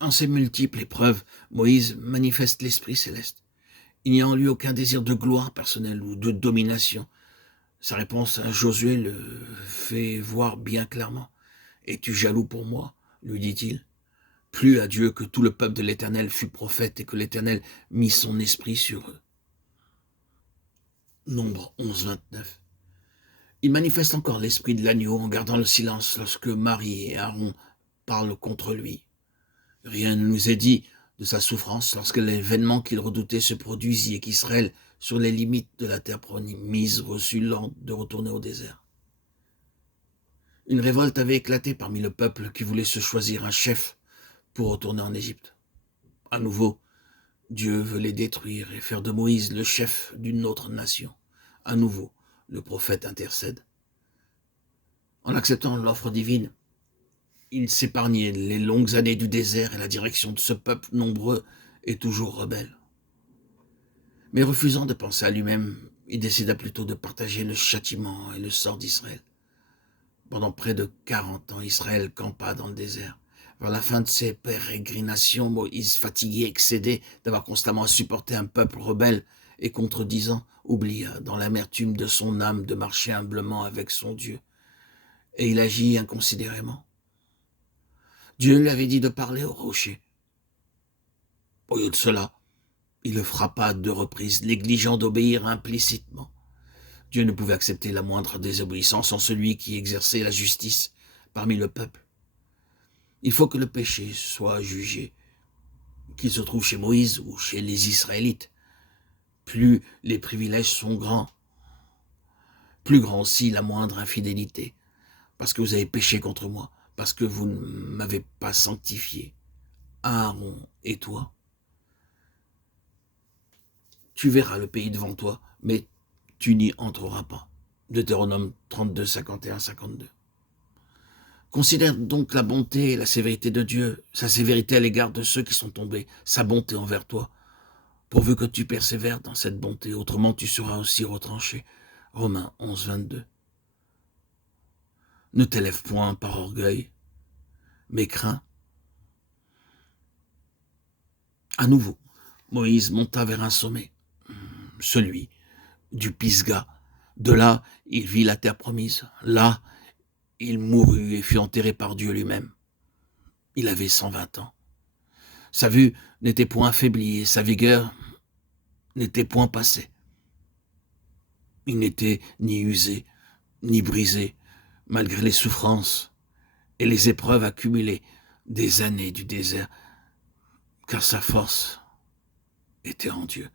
En ces multiples épreuves, Moïse manifeste l'Esprit céleste. Il n'y a en lui aucun désir de gloire personnelle ou de domination. Sa réponse à Josué le fait voir bien clairement. « Es-tu jaloux pour moi ?» lui dit-il. « Plut à Dieu que tout le peuple de l'Éternel fût prophète et que l'Éternel mit son esprit sur eux. » Nombre 11, 29. Il manifeste encore l'esprit de l'agneau en gardant le silence lorsque Marie et Aaron parlent contre lui. Rien ne nous est dit de sa souffrance lorsque l'événement qu'il redoutait se produisit et qu'Israël, sur les limites de la terre promise, reçut l'ordre de retourner au désert. Une révolte avait éclaté parmi le peuple qui voulait se choisir un chef pour retourner en Égypte. À nouveau, Dieu veut les détruire et faire de Moïse le chef d'une autre nation. À nouveau, le prophète intercède. En acceptant l'offre divine, il s'épargnait les longues années du désert et la direction de ce peuple nombreux et toujours rebelle. Mais refusant de penser à lui-même, il décida plutôt de partager le châtiment et le sort d'Israël. Pendant près de 40 ans, Israël campa dans le désert. Vers la fin de ses pérégrinations, Moïse, fatigué, excédé d'avoir constamment à supporter un peuple rebelle et contredisant, oublia dans l'amertume de son âme de marcher humblement avec son Dieu. Et il agit inconsidérément. Dieu lui avait dit de parler au rocher. Au lieu de cela, il le frappa à 2 reprises, négligeant d'obéir implicitement. Dieu ne pouvait accepter la moindre désobéissance en celui qui exerçait la justice parmi le peuple. Il faut que le péché soit jugé, qu'il se trouve chez Moïse ou chez les Israélites. Plus les privilèges sont grands, plus grand aussi la moindre infidélité, parce que vous avez péché contre moi, parce que vous ne m'avez pas sanctifié. Aaron et toi, tu verras le pays devant toi, mais tu n'y entreras pas. Deutéronome 32, 51, 52. Considère donc la bonté et la sévérité de Dieu, sa sévérité à l'égard de ceux qui sont tombés, sa bonté envers toi, pourvu que tu persévères dans cette bonté, autrement tu seras aussi retranché. Romains 11, 22. Ne t'élève point par orgueil, mais crains. À nouveau, Moïse monta vers un sommet, celui du Pisga. De là, il vit la terre promise. Là, il mourut et fut enterré par Dieu lui-même. Il avait 120 ans. Sa vue n'était point affaiblie et sa vigueur n'était point passée. Il n'était ni usé, ni brisé, malgré les souffrances et les épreuves accumulées des années du désert, car sa force était en Dieu.